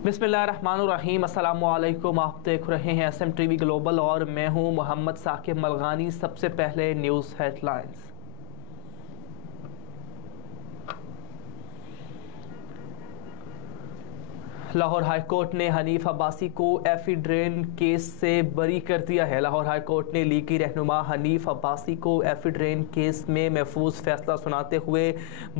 बिस्मिल्लाहिर्रहमानिर्रहीम, अस्सलामुअलैकुम। आप देख रहे हैं SMTV ग्लोबल और मैं हूं मोहम्मद साकिब मलगानी। सबसे पहले news headlines. Lahore high court ने हनीफ अब्बासी को एफिड्रेन केस से बरी कर दिया है। लाहौर हाई कोर्ट ने लीगी रहनुमा हनीफ अब्बासी को एफिड्रेन केस में महफूज फैसला सुनाते हुए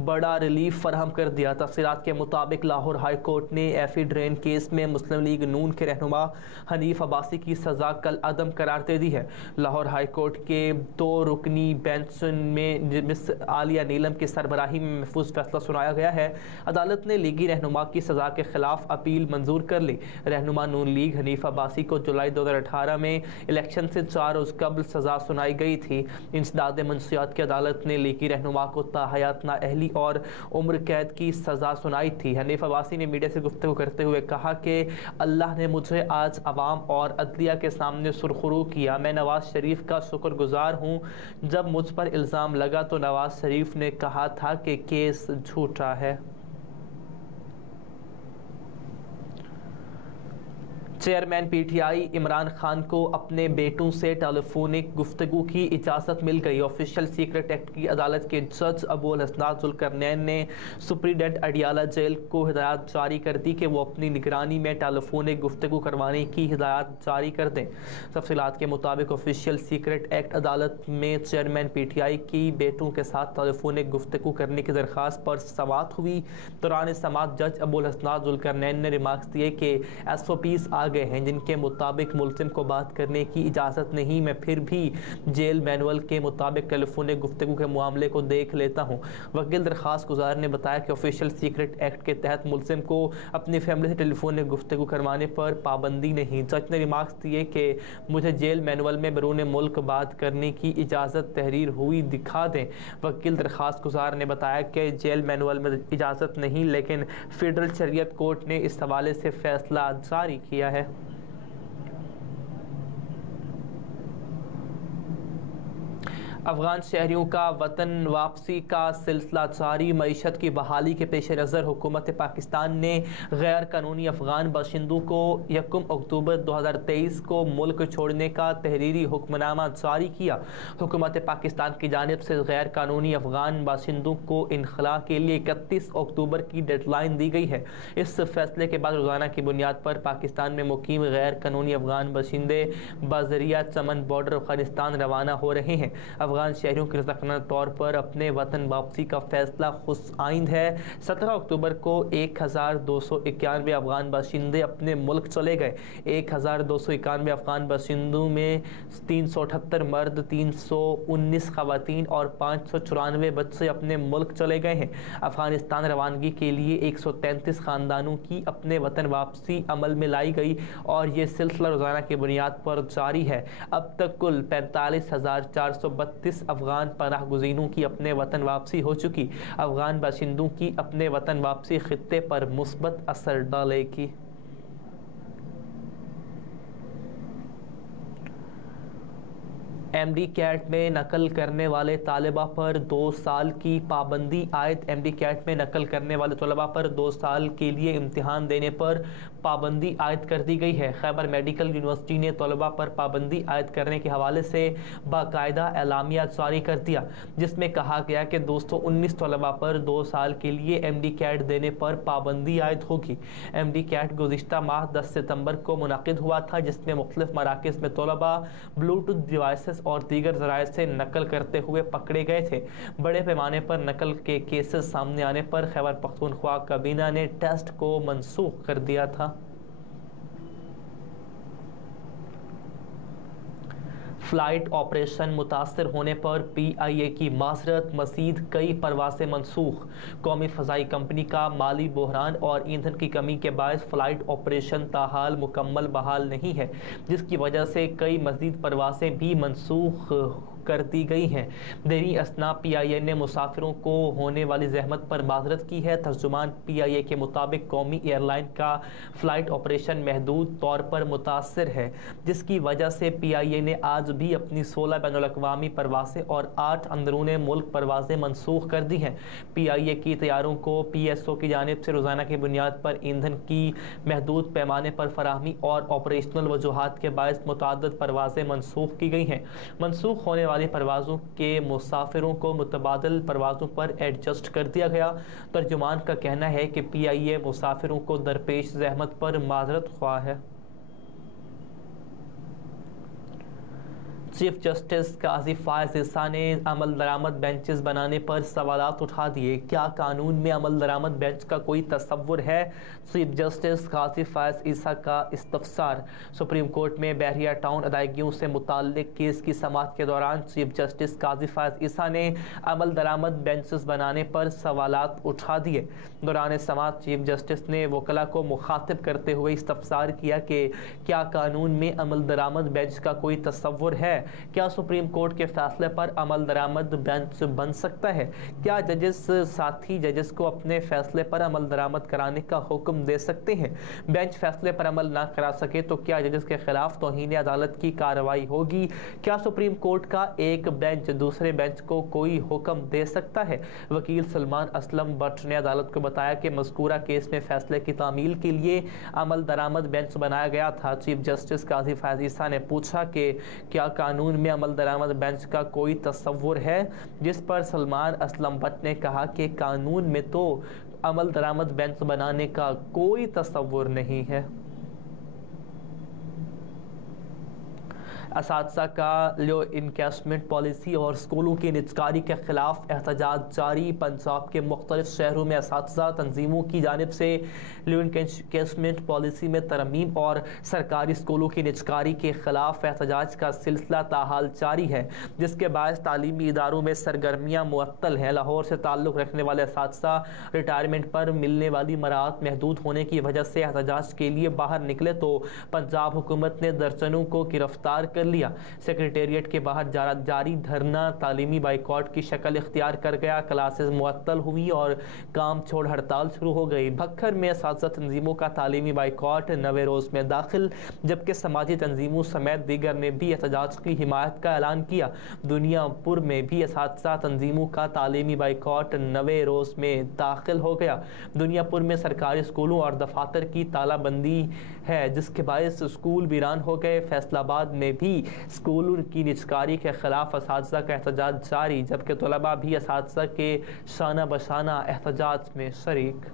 बड़ा रिलीफ फराहम कर दिया। तफसीलात के मुताबिक लाहौर हाई कोर्ट ने एफिड्रेन केस में मुस्लिम लीग नून के रहनुमा हनीफ अब्बासी की सज़ा कल अदम करार दे दी है। लाहौर हाई कोर्ट के 2 रुकनी बेंच में मिस आलिया नीलम की सरबराही में महफूज फैसला सुनाया गया है। अदालत ने लीगी रहनुमा की सज़ा के खिलाफ अपील मंजूर कर ली। रहनुमा नून लीग हनीफ अब्बासी को जुलाई 2018 में इलेक्शन से 4 रोज कबल सजा सुनाई गई थी। इंसदाद मंशियात की अदालत ने लीगी रहनुमा को ताहयात नाअहली और उम्र कैद की सजा सुनाई थी। हनीफ अब्बासी ने मीडिया से गुफ्तगू करते हुए कहा कि अल्लाह ने मुझे आज अवाम और अदलिया के सामने सुरखरू किया। मैं नवाज शरीफ का शुक्रगुजार हूँ। जब मुझ पर इल्ज़ाम लगा तो नवाज शरीफ ने कहा था कि केस झूठा है। चेयरमैन PTI इमरान खान को अपने बेटों से टेलीफोनिक गुफ्तगू की इजाज़त मिल गई। ऑफिशियल सीक्रेट एक्ट की अदालत के जज अबुल हसनात जुल्करनैन ने सुप्रीडेंट अडियाला जेल को हिदायत जारी कर दी कि वो अपनी निगरानी में टेलीफोनिक गुफ्तगू करवाने की हिदायत जारी कर दें। तफसीलात के मुताबिक ऑफिशियल सीक्रेट एक्ट अदालत में चेयरमैन PTI की बेटों के साथ टेलीफोनिक गुफ्तगू करने की दरख्वास्त पर समाअत हुई। दौरान समाअत जज अबुल हसनात जुल्करनैन ने रिमार्क्स दिए कि SOPs आ गए हैं जिनके मुताबिक मुल्ज़िम को बात करने की इजाज़त नहीं। मैं फिर भी जेल मैनुअल के मुताबिक टेलीफोनिक गुफ्तगू के मामले को देख लेता हूँ। वकील दरख्वास्त गुजार ने बताया कि ऑफिशियल सीक्रेट एक्ट के तहत मुल्ज़िम को अपनी फैमिली से टेलीफोनिक गुफ्तगू करवाने पर पाबंदी नहीं। जज ने रिमार्क्स दिए कि मुझे जेल मैनुअल में बैरून मुल्क बात करने की इजाज़त तहरीर हुई दिखा दें। वकील दरख्वास्त गुजार ने बताया कि जेल मैनुअल में इजाज़त नहीं, लेकिन फेडरल शरीयत कोर्ट ने इस हवाले से फैसला जारी किया है। अफगान शहरियों का वतन वापसी का सिलसिला जारी। मईशत की बहाली के पेश नज़र हुकूमत पाकिस्तान ने गैर कानूनी अफगान बाशिंदों को 1 अक्टूबर 2023 को मुल्क छोड़ने का तहरीरी हुक्मनामा जारी किया। हुकूमत पाकिस्तान की जानिब से गैर कानूनी अफगान बाशिंदों को इनखला के लिए 31 अक्टूबर की डेडलाइन दी गई है। इस फैसले के बाद रोज़ाना की बुनियाद पर पाकिस्तान में मुकीम गैर कानूनी अफगान बाशिंदे बजरिया चमन बॉर्डर अफगानिस्तान रवाना हो रहे हैं। अफगान शहरियों के रज़ाकाराना तौर पर अपने वतन वापसी का फैसला खुश आइंद है। 17 अक्टूबर को 1291 अफगान बाशिंदे अपने मुल्क चले गए। 1291 अफगान बाशिंदों में 378 मर्द, 319 खवातीन और 594 बच्चे अपने मुल्क चले गए हैं। अफगानिस्तान रवानगी के लिए 133 ख़ानदानों की अपने वतन वापसी अमल में लाई गई और ये सिलसिला रोज़ाना की बुनियाद पर जारी है। अब तक कुल 45,432 अफगान पनाह गुज़ीनों की अपने वतन वापसी हो चुकी। अफगान बाशिंदों की अपने वतन वापसी खित्ते पर मुस्बत असर डालेगी। MD कैट में नकल करने वाले तालिबा पर 2 साल की पाबंदी आयद। MD कैट में नकल करने वाले तलबा पर 2 साल के लिए इम्तिहान देने पर पाबंदी आयद कर दी गई है। खैबर मेडिकल यूनिवर्सिटी ने तलबा पर पाबंदी आयद करने के हवाले से बाकायदा एलामिया जारी कर दिया, जिसमें कहा गया कि 219 तलबा पर 2 साल के लिए MD कैट देने पर पाबंदी आयद होगी। MD कैट गुज़िश्ता माह 10 सितंबर को मुनक़िद हुआ था, जिसमें मुख्तलिफ मराकिज़ में तलबा ब्लूटूथ डिवाइसेस और दीगर ज़राए से नकल करते हुए पकड़े गए थे। बड़े पैमाने पर नकल के केसेस सामने आने पर खैबर पख्तूनख्वा काबीना ने टेस्ट को मनसूख कर दिया था। फ़्लाइट ऑपरेशन मुतासर होने पर PIA की माज़रत, मज़ीद कई परवासें मनसूख। कौमी फ़ज़ाई कंपनी का माली बहरान और ईंधन की कमी के बायस फ़्लाइट ऑपरेशन ताहाल मुकम्मल बहाल नहीं है, जिसकी वजह से कई मज़ीद परवासें भी मनसूख कर दी गई हैं। देरी असना PIA ने मुसाफिरों को होने वाली जहमत पर माजरत की है। तर्जुमान PIA के मुताबिक कौमी एयरलाइन का फ़्लाइट ऑपरेशन महदूद तौर पर मुतासर है, जिसकी वजह से PIA ने आज भी अपनी 16 बैनुल-अक़वामी परवाज़ें और 8 अंदरूने मुल्क परवाज़ें मनसूख कर दी हैं। PIA की तैयारों को PSO की जानिब से रोज़ाना की बुनियाद पर ईंधन की महदूद पैमाने पर फराहमी और ऑपरेशनल वजूहात के बायस मुतअद्दिद परवाज़ें मनसूख की गई हैं। मनसूख होने वाली परवाज़ों के मुसाफिरों को मुतबादिल परवाज़ों पर एडजस्ट कर दिया गया। तर्जुमान का कहना है कि PIA मुसाफिरों को दरपेश ज़हमत पर माजरत ख्वाह है। चीफ जस्टिस काजी फायज ईसा ने अमल दरामद बेंचेस बनाने पर सवालात उठा दिए। क्या कानून में अमल दरामद बेंच का कोई तस्वुर है? चीफ जस्टिस काजी फायज ईसा का इस्तफसार। सुप्रीम कोर्ट में बहरिया टाउन अदायगियों से मुताल्लिक केस की समाअत के दौरान चीफ जस्टिस काजी फायज ईसा ने अमल दरामद बेंचेस बनाने पर सवालात उठा दिए। दौरान समाअत चीफ जस्टिस ने वकला को मुखातिब करते हुए इस्तफसार किया कि क्या कानून में अमल दरामद बेंच का कोई तस्वुर है? क्या सुप्रीम कोर्ट के फैसले पर अमल दरामद बेंच बन सकता है? क्या जजेस साथी जजेस को अपने फैसले पर अमल दरामद कराने का हुक्म दे सकते हैं? बेंच फैसले पर अमल ना करा सके तो क्या जजेस के खिलाफ तौहीन अदालत की कार्रवाई होगी? क्या सुप्रीम कोर्ट का एक बेंच दूसरे बेंच को कोई हुक्म दे सकता है? वकील सलमान असलम भट्ट ने अदालत को बताया कि मज़कूरा केस में फैसले की तामील के लिए अमल दरामद बेंच बनाया गया था। चीफ जस्टिस काजी फायज ईसा ने पूछा कि क्या कानून में अमल दरामद बेंच का कोई तस्वुर है, जिस पर सलमान असलम भट्ट ने कहा कि कानून में तो अमल दरामद बेंच बनाने का कोई तस्वुर नहीं है। असातिज़ा का लो इनकेसमेंट पॉलिसी और स्कूलों की निजकारी के खिलाफ एहतजाज जारी। पंजाब के मुख्तलिफ शहरों में असातिज़ा तंजीमों की जानिब से लो इनकेसमेंट पॉलिसी में तरमीम और सरकारी स्कूलों की निजकारी के खिलाफ एहतजाज का सिलसिला ताहाल जारी है, जिसके बायस तालीमी इदारों में सरगर्मियाँ मुअत्तल हैं। लाहौर से ताल्लुक़ रखने वाले असातिज़ा रिटायरमेंट पर मिलने वाली मराहत महदूद होने की वजह से एहतजाज के लिए बाहर निकले तो पंजाब हुकूमत ने दर्जनों को गिरफ्तार कर लिया। सेक्रेटेरिएट के बाहर जारी धरना तालीमी बाइकॉट की शक्ल इख्तियार कर गया। क्लासेस मुअत्तल हुई और काम छोड़ हड़ताल शुरू हो गई। भक्खर में असातिज़ा तंजीमों का तालीमी बाइकॉट 9वें रोज़ में दाखिल, जबकि समाजी तंजीमों समेत दीगर ने भी एहतजाज की हिमायत का ऐलान किया। दुनियापुर में भी असातिज़ा तंजीमों का तालीमी बाइकॉट 9वें रोज़ में दाखिल हो गया। दुनियापुर में सरकारी स्कूलों और दफातर की तालाबंदी है, जिसके बायस स्कूल वीरान हो गए। फैसलाबाद में भी स्कूलों की निजकारी के खिलाफ असातिज़ा का एहतजाज जारी, जबकि तलबा भी असातिज़ा के शाना बशाना एहतजाज में शरीक।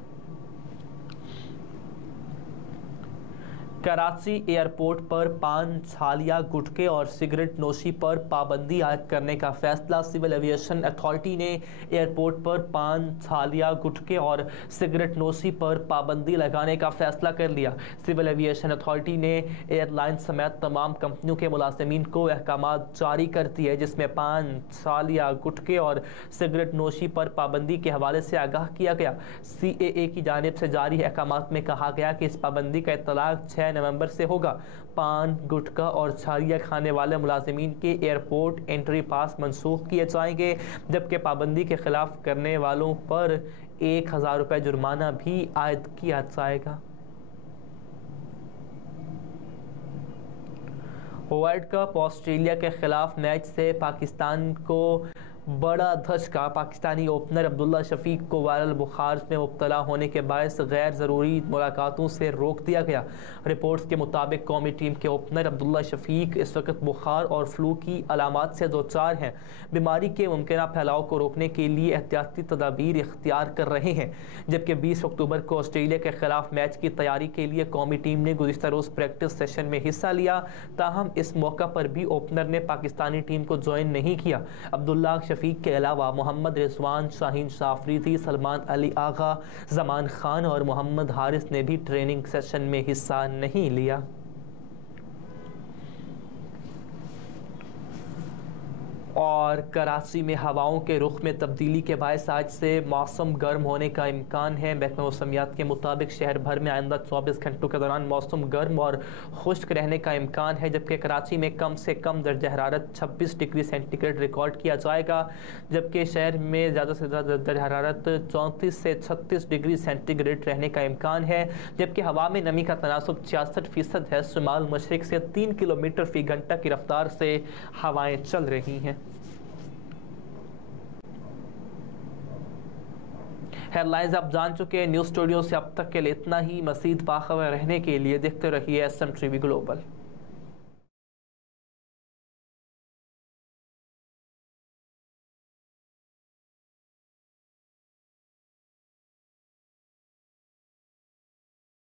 कराची एयरपोर्ट पर पान, छालिया, गुटखे और सिगरेट नोशी पर पाबंदी आयद करने का फैसला। सिविल एविएशन अथॉरिटी ने एयरपोर्ट पर पान, छालिया, गुटखे और सिगरेट नोशी पर पाबंदी लगाने का फैसला कर लिया। सिविल एविएशन अथॉरिटी ने एयरलाइन समेत तमाम कंपनियों के मुलाजिमीन को अहकामात जारी कर दिए, जिसमें पान, छालिया, गुटखे और सिगरेट नोशी पर पाबंदी के हवाले से आगाह किया गया। CAA की जानिब से जारी अहकामात में कहा गया कि इस पाबंदी का इत्तलाक 6 नवंबर से होगा। पान, गुटखा और छालिया खाने वाले मुलाजिमीन के एयरपोर्ट एंट्री पास मनसूख किए जाएंगे, जबकि पाबंदी के खिलाफ करने वालों पर 1000 रुपये जुर्माना भी आयद किया जाएगा। वर्ल्ड कप ऑस्ट्रेलिया के खिलाफ मैच से पाकिस्तान को बड़ा धचका। पाकिस्तानी ओपनर अब्दुल्ला शफीक को वायरल बुखार में मुब्तला होने के बायस गैर ज़रूरी मुलाकातों से रोक दिया गया। रिपोर्ट्स के मुताबिक कौमी टीम के ओपनर अब्दुल्ला शफीक इस वक्त बुखार और फ्लू की अलामात से दोचार हैं। बीमारी के मुमकिन फैलाव को रोकने के लिए एहतियाती तदाबीर इख्तियार कर रहे हैं, जबकि 20 अक्टूबर को ऑस्ट्रेलिया के खिलाफ मैच की तैयारी के लिए कौमी टीम ने गुज़िश्ता रोज़ प्रैक्टिस सेशन में हिस्सा लिया। ताहम इस मौका पर भी ओपनर ने पाकिस्तानी टीम को ज्वाइन नहीं किया। अब्दुल्ला शफीक के अलावा मोहम्मद रिजवान, शाहीन शाफरीदी, सलमान अली आगा, जमान खान और मोहम्मद हारिस ने भी ट्रेनिंग सेशन में हिस्सा नहीं लिया। और कराची में हवाओं के रुख में तब्दीली के बायस आज से मौसम गर्म होने का इम्कान है। महकमा मौसमियात के मुताबिक शहर भर में आइंदा 24 घंटों के दौरान मौसम गर्म और खुश्क रहने का इम्कान है, जबकि कराची में कम से कम दर्जा हरारत 26 डिग्री सेंटीग्रेड रिकॉर्ड किया जाएगा, जबकि शहर में ज़्यादा से ज़्यादा दर्जा हरारत 34 से 36 डिग्री सेंटीग्रेड रहने का इम्कान है, जबकि हवा में नमी का तनासुब 66% है। शुमाल मशरिक से 3 किलोमीटर फी घंटा की रफ्तार से हवाएं चल रही हैं। हेडलाइंस आप जान चुके हैं। न्यूज़ स्टूडियो से अब तक के लिए इतना ही। मज़ीद बाखबर रहने के लिए देखते रहिए SM TV ग्लोबल।